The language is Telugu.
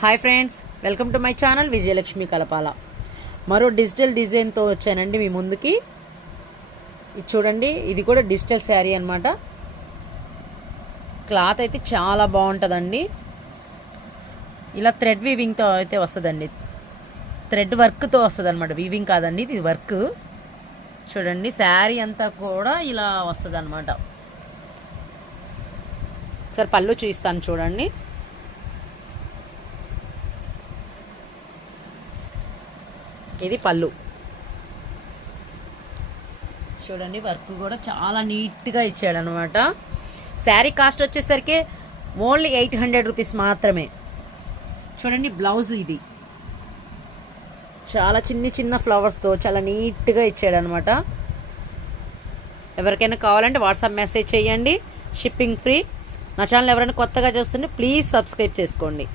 Hi friends, welcome to my channel Vijayalakshmi Kalapala. మరో డిజిటల్ డిజైన్తో వచ్చానండి మీ ముందుకి. ఇది చూడండి, ఇది కూడా డిజిటల్ శారీ అనమాట. క్లాత్ అయితే చాలా బాగుంటుందండి. ఇలా థ్రెడ్ వీవింగ్తో అయితే వస్తుందండి, థ్రెడ్ వర్క్తో వస్తుంది అనమాట. వీవింగ్ కాదండి, ఇది వర్క్. చూడండి, శారీ అంతా కూడా ఇలా వస్తుంది అనమాట. సరే పళ్ళు చూపిస్తాను చూడండి. ఇది పళ్ళు చూడండి, వర్క్ కూడా చాలా నీట్గా ఇచ్చాడనమాట. శారీ కాస్ట్ వచ్చేసరికి ఓన్లీ 800 రూపీస్ మాత్రమే. చూడండి, బ్లౌజ్ ఇది చాలా చిన్న ఫ్లవర్స్తో చాలా నీట్గా ఇచ్చాడనమాట. ఎవరికైనా కావాలంటే వాట్సాప్ మెసేజ్ చేయండి, షిప్పింగ్ ఫ్రీ. నా ఛానల్ ఎవరైనా కొత్తగా చూస్తుంటే ప్లీజ్ సబ్స్క్రైబ్ చేసుకోండి.